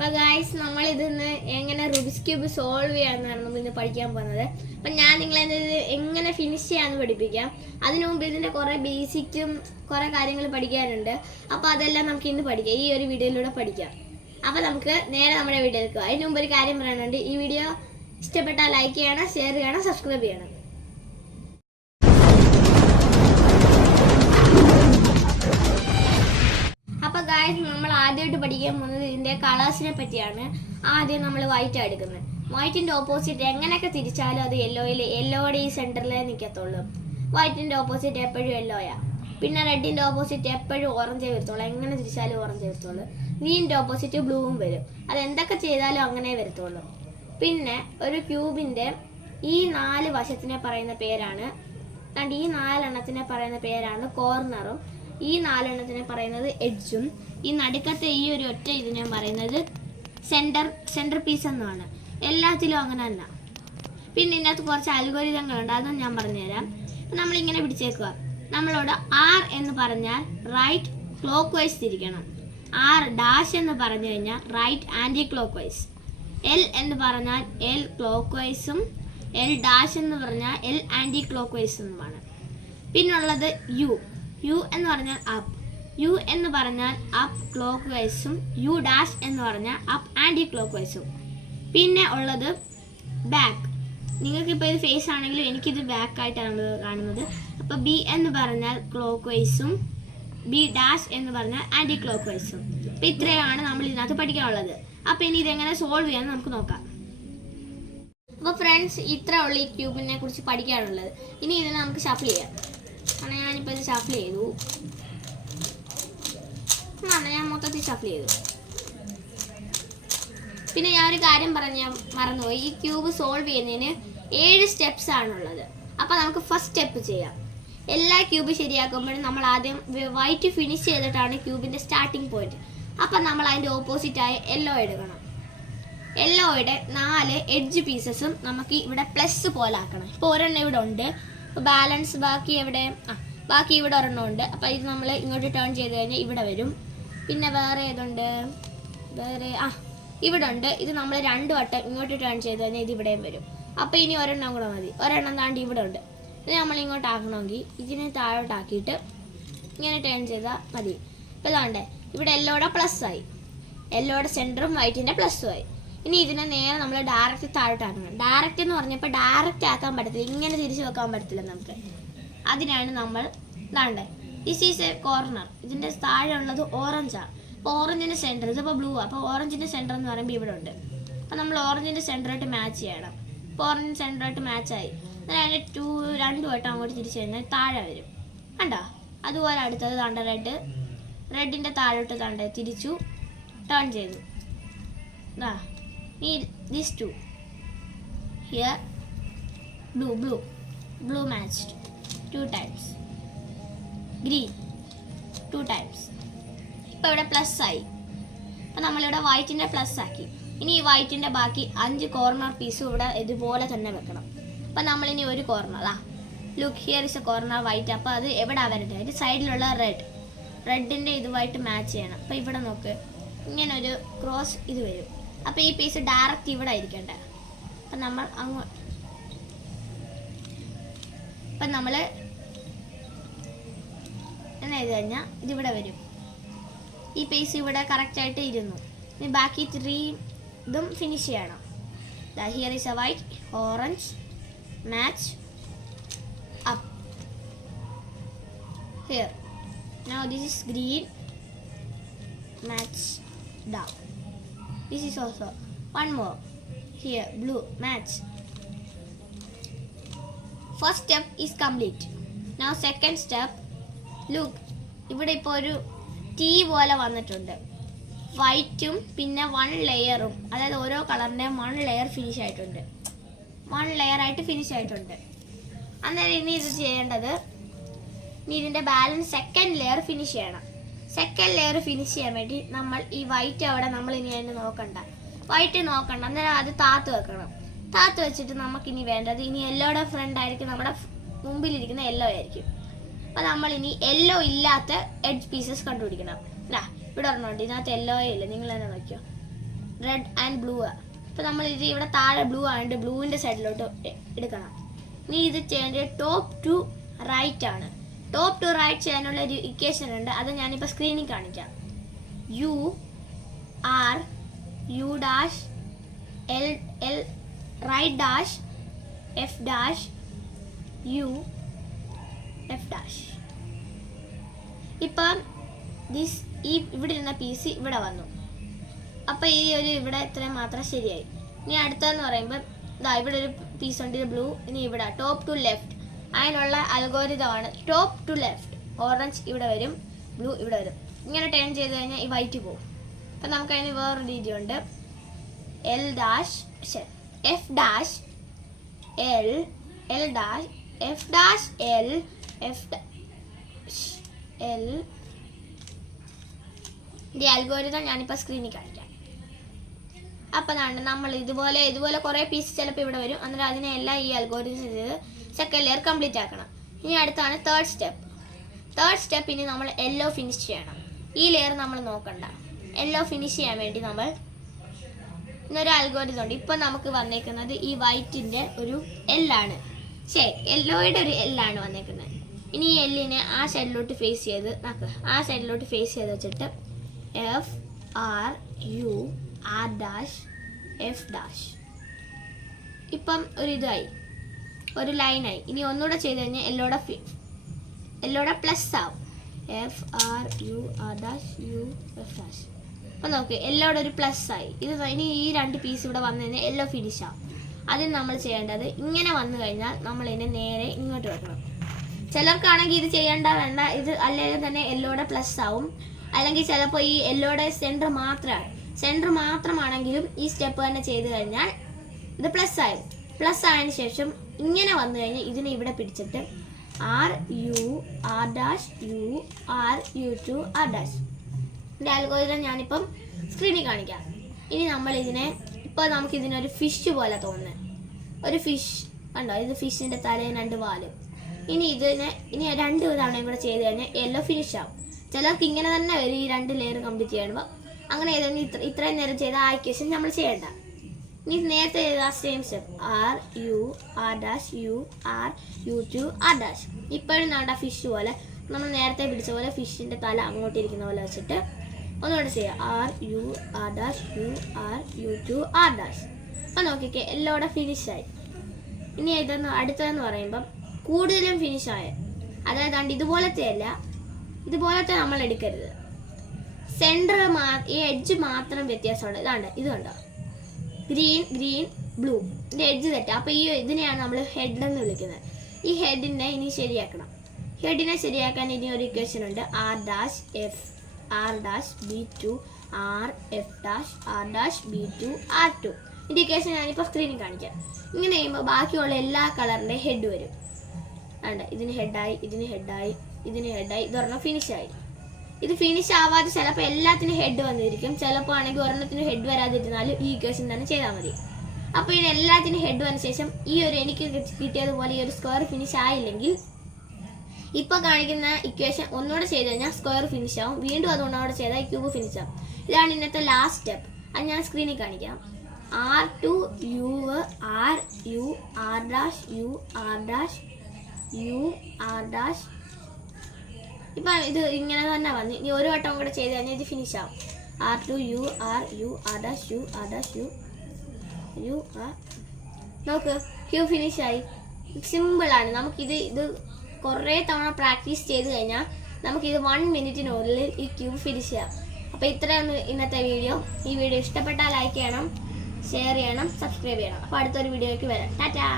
അപ്പോൾ ഗായ്സ് നമ്മൾ ഇതിന്ന് എങ്ങനെ റുബിക്സ് ക്യൂബ് സോൾവ് ചെയ്യാമെന്നാണ് നമ്മൾ ഇന്ന് പഠിക്കാൻ പോകുന്നത്. അപ്പം ഞാൻ നിങ്ങളെ എങ്ങനെ ഫിനിഷ് ചെയ്യാമെന്ന് പഠിപ്പിക്കാം. അതിനു മുമ്പ് ഇതിൻ്റെ കുറേ ബേസിക്കും കുറേ കാര്യങ്ങൾ പഠിക്കാനുണ്ട്. അപ്പോൾ അതെല്ലാം നമുക്ക് ഇന്ന് പഠിക്കാം, ഈ ഒരു വീഡിയോയിലൂടെ പഠിക്കാം. അപ്പോൾ നമുക്ക് നേരെ നമ്മുടെ വീഡിയോ എടുക്കുക. അതിന് മുമ്പ് ഒരു കാര്യം പറയാനുണ്ട്. ഈ വീഡിയോ ഇഷ്ടപ്പെട്ടാൽ ലൈക്ക് ചെയ്യണം, ഷെയർ ചെയ്യണം, സബ്സ്ക്രൈബ് ചെയ്യണം. അപ്പോൾ ഗായ്സ് നമ്മൾ ആദ്യമായിട്ട് പഠിക്കാൻ പോകുന്നത് ഇതിൻ്റെ കളേഴ്സിനെ പറ്റിയാണ്. ആദ്യം നമ്മൾ വൈറ്റ് എടുക്കുന്നത്. വൈറ്റിൻ്റെ ഓപ്പോസിറ്റ് എങ്ങനെയൊക്കെ തിരിച്ചാലും അത് യെല്ലോയുടെ ഈ സെൻറ്ററിലേ നിൽക്കത്തുള്ളൂ. വൈറ്റിൻ്റെ ഓപ്പോസിറ്റ് എപ്പോഴും യെല്ലോയാ. പിന്നെ റെഡിൻ്റെ ഓപ്പോസിറ്റ് എപ്പോഴും ഓറഞ്ചേ വരത്തുള്ളൂ. എങ്ങനെ തിരിച്ചാലും ഓറഞ്ചേ വരത്തുള്ളൂ. ഗ്രീനിൻ്റെ ഓപ്പോസിറ്റ് ബ്ലൂവും വരും. അതെന്തൊക്കെ ചെയ്താലും അങ്ങനെ വരത്തുള്ളൂ. പിന്നെ ഒരു ക്യൂബിൻ്റെ ഈ 4 വശത്തിനെ പറയുന്ന പേരാണ്, ഈ 4 എണ്ണത്തിനെ പറയുന്ന പേരാണ് കോർണറും, ഈ 4 എണ്ണത്തിനെ പറയുന്നത് എഡ്ജും, ഈ നടുക്കത്തെ ഈ ഒരു ഒറ്റ ഇതിനെ പറയുന്നത് സെൻറ്റർ പീസ് എന്നാണ്. എല്ലാത്തിലും അങ്ങനെ തന്നെ. പിന്നെ ഇതിനകത്ത് കുറച്ച് അൽഗോരിതങ്ങളുണ്ട്, അതും ഞാൻ പറഞ്ഞുതരാം. നമ്മളിങ്ങനെ പിടിച്ചേക്കുക. നമ്മളോട് ആർ എന്ന് പറഞ്ഞാൽ റൈറ്റ് ക്ലോക്ക് വൈസ് തിരിക്കണം. ആർ ഡാഷ് എന്ന് പറഞ്ഞു കഴിഞ്ഞാൽ right anticlockwise. L എന്ന് പറഞ്ഞാൽ എൽ ക്ലോക്ക് വൈസും, എൽ ഡാഷ് എന്ന് പറഞ്ഞാൽ എൽ ആൻറ്റി ക്ലോക്ക് വൈസുമാണ്. പിന്നുള്ളത് യു എന്ന് പറഞ്ഞാൽ അപ്പ്. യു എന്ന് പറഞ്ഞാൽ അപ്പ് ക്ലോക്ക് വൈസും, യു ഡാഷ് എന്ന് പറഞ്ഞാൽ അപ്പ് ആൻറ്റി ക്ലോക്ക് വൈസും. പിന്നെ ഉള്ളത് ബാക്ക്. നിങ്ങൾക്കിപ്പോൾ ഇത് ഫേസ് ആണെങ്കിലും എനിക്കിത് ബാക്ക് ആയിട്ടാണ് കാണുന്നത്. അപ്പോൾ ബി എന്ന് പറഞ്ഞാൽ ക്ലോക്ക് വൈസും, ബി ഡാഷ് എന്ന് പറഞ്ഞാൽ ആൻറ്റി ക്ലോക്ക് വൈസും. അപ്പോൾ ഇത്രയാണ് നമ്മൾ ഇതിനകത്ത് പഠിക്കാനുള്ളത്. അപ്പോൾ ഇനി ഇതെങ്ങനെ സോൾവ് ചെയ്യാമെന്ന് നമുക്ക് നോക്കാം. അപ്പോൾ ഫ്രണ്ട്സ്, ഇത്ര ഉള്ള ഈ ക്യൂബിനെ കുറിച്ച് പഠിക്കാനുള്ളത്. ഇനി ഇതിനെ നമുക്ക് ഷഫിൾ ചെയ്യാം. അങ്ങനെ ഞാനിപ്പോൾ ഇത് ഷഫിൾ ചെയ്തു. ഞാൻ മൊത്തത്തിൽ ഷഫിൾ ചെയ്തു. പിന്നെ ഞാൻ ഒരു കാര്യം മറന്നുപോയി. ഈ ക്യൂബ് സോൾവ് ചെയ്യുന്നതിന് 7 സ്റ്റെപ്സ് ആണുള്ളത്. അപ്പോൾ നമുക്ക് ഫസ്റ്റ് സ്റ്റെപ്പ് ചെയ്യാം. എല്ലാ ക്യൂബ് ശരിയാക്കുമ്പോഴും നമ്മൾ ആദ്യം വൈറ്റ് ഫിനിഷ് ചെയ്തിട്ടാണ് ക്യൂബിൻ്റെ സ്റ്റാർട്ടിങ് പോയിന്റ്. അപ്പം നമ്മൾ അതിൻ്റെ ഓപ്പോസിറ്റായ യെല്ലോ എടുക്കണം. യെല്ലോയുടെ 4 എഡ്ജ് പീസസും നമുക്ക് ഇവിടെ പ്ലസ് പോലെ ആക്കണം. ഇപ്പോൾ ഒരെണ്ണം ഇവിടെ ഉണ്ട്. അപ്പോൾ ബാലൻസ് ബാക്കി ഇവിടെ ഒരെണ്ണം ഉണ്ട്. അപ്പോൾ ഇത് നമ്മൾ ഇങ്ങോട്ട് ടേൺ ചെയ്ത് കഴിഞ്ഞാൽ ഇവിടെ വരും. പിന്നെ വേറെ ഏതുണ്ട്? ഇവിടെ ഉണ്ട്. ഇത് നമ്മൾ 2 വട്ടം ഇങ്ങോട്ട് ടേൺ ചെയ്ത് കഴിഞ്ഞാൽ ഇത് ഇവിടെയും വരും. അപ്പോൾ ഇനി ഒരെണ്ണം കൂടെ മതി. ഒരെണ്ണം താണ്ടി ഇവിടെ ഉണ്ട്. ഇത് നമ്മൾ ഇങ്ങോട്ട് ആക്കണമെങ്കിൽ ഇതിനെ താഴോട്ടാക്കിയിട്ട് ഇങ്ങനെ ടേൺ ചെയ്താൽ മതി. ഇപ്പോൾ ഇതാണ്ടേ, ഇവിടെ യെല്ലോയുടെ പ്ലസ് ആയി, യെല്ലോയുടെ സെൻറ്ററും വൈറ്റിൻ്റെ പ്ലസ്സും ആയി. ഇനി ഇതിനെ നേരെ നമ്മൾ ഡയറക്റ്റ് താഴോട്ടാക്കണം. ഡയറക്റ്റ് എന്ന് പറഞ്ഞപ്പോൾ ഡയറക്റ്റ് ആക്കാൻ പറ്റത്തില്ല, ഇങ്ങനെ തിരിച്ചു വെക്കാൻ പറ്റത്തില്ല നമുക്ക്. അതിനാണ് നമ്മൾ ഇതാണ്ടേ, ദിസ് ഈസ് എ കോർണർ. ഇതിൻ്റെ താഴെ ഉള്ളത് ഓറഞ്ചാണ്. അപ്പോൾ ഓറഞ്ചിൻ്റെ സെൻറ്റർ, ഇതിപ്പോൾ ബ്ലൂ ആണ്. അപ്പോൾ ഓറഞ്ചിൻ്റെ സെൻറ്റർ എന്ന് പറയുമ്പോൾ ഇവിടെ ഉണ്ട്. അപ്പോൾ നമ്മൾ ഓറഞ്ചിൻ്റെ സെൻറ്ററായിട്ട് മാച്ച് ചെയ്യണം. അപ്പോൾ ഓറഞ്ച് സെൻറ്ററായിട്ട് മാച്ചായി. അതിന് 2 വട്ടം അങ്ങോട്ട് തിരിച്ചു കഴിഞ്ഞാൽ താഴെ വരും. കണ്ടോ? അതുപോലെ അടുത്തത് താണ്ട റെഡിൻ്റെ താഴോട്ട് താണ്ട തിരിച്ചു ടേൺ ചെയ്തു. These 2 here, blue matched 2 times, green 2 times. ഇപ്പോൾ ഇവിടെ പ്ലസ് ആയി. അപ്പോൾ നമ്മളിവിടെ വൈറ്റിൻ്റെ പ്ലസ് ആക്കി. ഇനി ഈ വൈറ്റിൻ്റെ ബാക്കി 5 കോർണർ പീസും ഇവിടെ ഇതുപോലെ തന്നെ വെക്കണം. അപ്പോൾ നമ്മളിനി ഒരു corner, look here is A corner white. അപ്പോൾ അത് എവിടെ വരട്ടെ? അതിൻ്റെ സൈഡിലുള്ള റെഡിൻ്റെ ഇതുമായിട്ട് മാച്ച് ചെയ്യണം. അപ്പോൾ ഇവിടെ നോക്ക്, ഇങ്ങനെ ഒരു ക്രോസ് ഇത് വരും. അപ്പോൾ ഈ പീസ് ഡയറക്റ്റ് ഇവിടെ ആയിരിക്കട്ടെ. അപ്പം നമ്മൾ എന്നാ ഇത് കഴിഞ്ഞാൽ ഇതിവിടെ വരും. ഈ പീസ് ഇവിടെ കറക്റ്റായിട്ട് ഇരുന്നു. ഇനി ബാക്കി 3 ഇതും ഫിനിഷ് ചെയ്യണം. Here is A white, orange match up. Here now this is green match down. This is also one more. Here blue match. First step is complete. Now second step. Look, ഇവിടെ ഇപ്പോൾ ഒരു T പോലെ വന്നിട്ടുണ്ട്. വൈറ്റും പിന്നെ 1 ലെയറും, അതായത് ഓരോ കളറിൻ്റെയും 1 ലെയർ ഫിനിഷ് ആയിട്ടുണ്ട്. 1 ലെയർ ആയിട്ട് ഫിനിഷ് ആയിട്ടുണ്ട്. അന്നേരം ഇനി ഇത് ചെയ്യേണ്ടത്, ഇനി ഇതിൻ്റെ ബാലൻസ് സെക്കൻഡ് ലെയർ ഫിനിഷ് ചെയ്യണം. സെക്കൻഡ് ലെയർ ഫിനിഷ് ചെയ്യാൻ വേണ്ടി നമ്മൾ ഈ വൈറ്റ് അവിടെ നമ്മൾ ഇനി അതിന് നോക്കണ്ട. അന്നേരം അത് താത്ത് വെക്കണം. താത്ത് വെച്ചിട്ട് നമുക്കിനി വേണ്ടത്, ഇനി യെല്ലോയുടെ ഫ്രണ്ട് ആയിരിക്കും, നമ്മുടെ മുമ്പിലിരിക്കുന്ന യെല്ലോ ആയിരിക്കും. അപ്പോൾ നമ്മൾ ഇനി യെല്ലോ ഇല്ലാത്ത എഡ്ജ് പീസസ് കണ്ടുപിടിക്കണം. ഇവിടെ ഒരെണ്ണമുണ്ട്, ഇതിനകത്ത് യെല്ലോയേ ഇല്ല. നിങ്ങൾ തന്നെ നോക്കിയോ, റെഡ് ആൻഡ് ബ്ലൂ. ഇപ്പം നമ്മൾ ഇത് ഇവിടെ താഴെ ബ്ലൂ ആയതുകൊണ്ട് ബ്ലൂവിൻ്റെ സൈഡിലോട്ട് എടുക്കണം. ഇനി ഇത് ചെയ്യേണ്ടത് ടോപ്പ് ടു റൈറ്റ് ആണ്. ടോപ്പ് ടു റൈറ്റ് ചെയ്യാനുള്ള ഒരു ഇക്വേഷൻ ഉണ്ട്, അത് ഞാനിപ്പോൾ സ്ക്രീനിൽ കാണിക്കാം. U R U dash L L right dash F dash U F dash. ഇപ്പം ഈ ഇവിടെ ഇരുന്ന പീസ് ഇവിടെ വന്നു. അപ്പം ഈ ഒരു ഇവിടെ ഇത്രയും മാത്രം ശരിയായി. ഇനി അടുത്തതെന്ന് പറയുമ്പോൾ ഇതാ ഇവിടെ ഒരു പീസ് ഉണ്ട്, ഇത് ബ്ലൂ. ഇനി ഇവിടെ ടോപ്പ് ടു ലെഫ്റ്റ് അതിനുള്ള അൽഗോരിതമാണ് ടോപ്പ് ടു ലെഫ്റ്റ്. ഓറഞ്ച് ഇവിടെ വരും, ബ്ലൂ ഇവിടെ വരും. ഇങ്ങനെ ടേൺ ചെയ്ത് കഴിഞ്ഞാൽ ഈ വൈറ്റ് പോകും. അപ്പം നമുക്ക് അതിന് വേറൊരു രീതിയുണ്ട്. L dash F dash L L dash F dash L F dash L. ഈ അൽഗോരിതം ഞാനിപ്പോൾ സ്ക്രീനിൽ കാണിക്കാം. അപ്പം നമ്മൾ ഇതുപോലെ കുറേ പീസ് ചിലപ്പോൾ ഇവിടെ വരും. അന്നേരം അതിനെല്ലാം ഈ അൽഗോരിതം ചെയ്ത് സെക്കൻഡ് ലെയർ കംപ്ലീറ്റ് ആക്കണം. ഇനി അടുത്താണ് തേർഡ് സ്റ്റെപ്പ്. തേർഡ് സ്റ്റെപ്പ് ഇനി നമ്മൾ യെല്ലോ ഫിനിഷ് ചെയ്യണം. ഈ ലെയർ നമ്മൾ നോക്കണ്ട. യെല്ലോ ഫിനിഷ് ചെയ്യാൻ വേണ്ടി നമ്മൾ ഇന്നൊരു അൽഗോരിതം ഉണ്ട്. ഇപ്പം നമുക്ക് വന്നേക്കുന്നത് ഈ വൈറ്റിൻ്റെ ഒരു എല്ലാണ്, ശരി, യെല്ലോയുടെ ഒരു എല്ലാണ് വന്നേക്കുന്നത്. ഇനി ഈ എല്ലിനെ ആ സൈഡിലോട്ട് ഫേസ് ചെയ്ത് ആ സൈഡിലോട്ട് ഫേസ് ചെയ്ത് വെച്ചിട്ട് F R U R dash F dash. ഇപ്പം ഒരു ഇതായി, ഒരു ലൈനായി. ഇനി ഒന്നുകൂടെ ചെയ്ത് കഴിഞ്ഞാൽ എല്ലോടെ പ്ലസ് ആവും. F R U R dash U F dash. അപ്പം നോക്ക്, എല്ലോടെ ഒരു പ്ലസ് ആയി. ഇത് ഇനി ഈ രണ്ട് പീസ് ഇവിടെ വന്നു കഴിഞ്ഞാൽ യെല്ലോ ഫിനിഷ് ആവും. അതിന് നമ്മൾ ചെയ്യേണ്ടത് ഇങ്ങനെ വന്നു കഴിഞ്ഞാൽ നമ്മൾ ഇതിനെ നേരെ ഇങ്ങോട്ട് വെക്കണം. ചിലർക്കാണെങ്കിൽ ഇത് ചെയ്യേണ്ട വേണ്ട, ഇത് അല്ലെങ്കിൽ തന്നെ യെല്ലോടെ പ്ലസ് ആവും. അല്ലെങ്കിൽ ചിലപ്പോൾ ഈ യെല്ലോടെ സെൻറ്റർ മാത്രമാണെങ്കിലും ഈ സ്റ്റെപ്പ് തന്നെ ചെയ്ത് കഴിഞ്ഞാൽ ഇത് പ്ലസ് ആയി. പ്ലസ് ആയതിനു ശേഷം ഇങ്ങനെ വന്നു കഴിഞ്ഞാൽ ഇതിനെ ഇവിടെ പിടിച്ചിട്ട് R U R dash U R U two R dash. ഇതിൻ്റെ അൽഗോരിതം ഞാനിപ്പം സ്ക്രീനിൽ കാണിക്കാം. ഇനി നമ്മൾ ഇതിനെ ഇപ്പോൾ നമുക്കിതിനൊരു ഫിഷ് പോലെ തോന്നുന്നത് ഒരു ഫിഷ് കണ്ടോ, ഇത് ഫിഷിൻ്റെ തലയും രണ്ട് വാലും. ഇനി രണ്ട് തവണയും കൂടെ ചെയ്ത് കഴിഞ്ഞാൽ യെല്ലോ ഫിനിഷ് ആവും. ചിലർക്ക് ഇങ്ങനെ തന്നെ വരും ഈ രണ്ട് ലെയർ കംപ്ലീറ്റ് ചെയ്യുമ്പോൾ. അങ്ങനെ ഏതെങ്കിലും ഇത്രയും നേരം ചെയ്ത ആ ഇക്വേഷൻ നമ്മൾ ചെയ്യേണ്ട. ഇനി നേരത്തെ ചെയ്ത same step R U R dash U R U two R dash. ഇപ്പോഴും നമ്മുടെ ഫിഷ് പോലെ നമ്മൾ നേരത്തെ പിടിച്ച പോലെ ഫിഷിൻ്റെ തല അങ്ങോട്ടിരിക്കുന്ന പോലെ വെച്ചിട്ട് ഒന്നുകൂടെ ചെയ്യുക R U R dash U R U two R dash. അപ്പം നോക്കിക്കേ എല്ലോടെ ഫിനിഷായി. ഇനി അടുത്തതെന്ന് പറയുമ്പം കൂടുതലും ഫിനിഷായ, അതായത് ഇതുപോലത്തെ അല്ല, ഇതുപോലത്തെ നമ്മൾ എടുക്കരുത്. സെൻറ്റർ ഈ എഡ്ജ് മാത്രം വ്യത്യാസമുണ്ട്. ഇത് കണ്ടോ, ഗ്രീൻ ബ്ലൂ, ഇതിൻ്റെ എഡ്ജ് തെറ്റാം. അപ്പോൾ ഇതിനെയാണ് നമ്മൾ ഹെഡ് എന്ന് വിളിക്കുന്നത്. ഈ ഹെഡിനെ ഇനി ശരിയാക്കണം. ഹെഡിനെ ശരിയാക്കാൻ ഇനി ഒരു ഇക്വേഷൻ ഉണ്ട്, R dash F R dash B two R F dash R dash B two R two. ഇതിൻ്റെ ഇക്വേഷൻ ഞാനിപ്പോൾ സ്ക്രീനിൽ കാണിക്കാം. ഇങ്ങനെ ചെയ്യുമ്പോൾ ബാക്കിയുള്ള എല്ലാ കളറിൻ്റെ ഹെഡ് വരും. ഇതിന് ഹെഡായി, ഇതിന് ഹെഡായി, ഇതിന് ഹെഡായി, ഇതൊരെണ്ണം ഫിനിഷായി. ഇത് ഫിനിഷ് ആവാതെ ചിലപ്പോൾ എല്ലാത്തിനും ഹെഡ് വന്നിരിക്കും. ചിലപ്പോൾ ആണെങ്കിൽ ഒരെണ്ണത്തിന് ഹെഡ് വരാതിരുന്നാലും ഈ ഇക്വേഷൻ തന്നെ ചെയ്താൽ മതി. അപ്പോൾ ഇതിന് എല്ലാത്തിനും ഹെഡ് വന്ന ശേഷം എനിക്ക് കിട്ടിയതുപോലെ ഈ ഒരു സ്ക്വയർ ഫിനിഷ് ആയില്ലെങ്കിൽ ഇപ്പോൾ കാണിക്കുന്ന ഇക്വേഷൻ ഒന്നുകൂടെ ചെയ്ത് കഴിഞ്ഞാൽ സ്ക്വയർ ഫിനിഷ് ആവും. വീണ്ടും അതുകൊണ്ടവിടെ ചെയ്താൽ ക്യൂബ് ഫിനിഷ് ആവും. ഇതാണ് ഇന്നത്തെ ലാസ്റ്റ് സ്റ്റെപ്പ്. അത് ഞാൻ സ്ക്രീനിൽ കാണിക്കാം. R two U R U R dash U R dash U R dash. ഇപ്പം ഇത് ഇങ്ങനെ തന്നെ വന്നു. ഇനി ഒരു വട്ടം കൂടെ ചെയ്ത് കഴിഞ്ഞാൽ ഇത് ഫിനിഷ് ആവും. R two U R U R dash U R dash U U R. നോക്ക്, ക്യൂ ഫിനിഷായി. സിമ്പിളാണ്. ഇത് കുറേ തവണ പ്രാക്ടീസ് ചെയ്ത് കഴിഞ്ഞാൽ നമുക്കിത് 1 മിനിറ്റിനുള്ളിൽ ഈ ക്യൂബ് ഫിനിഷ് ചെയ്യാം. അപ്പോൾ ഇത്രയാണ് ഇന്നത്തെ വീഡിയോ. ഈ വീഡിയോ ഇഷ്ടപ്പെട്ടാൽ ലൈക്ക് ചെയ്യണം, ഷെയർ ചെയ്യണം, സബ്സ്ക്രൈബ് ചെയ്യണം. അപ്പോൾ അടുത്തൊരു വീഡിയോയ്ക്ക് വരാം. ടാറ്റാ.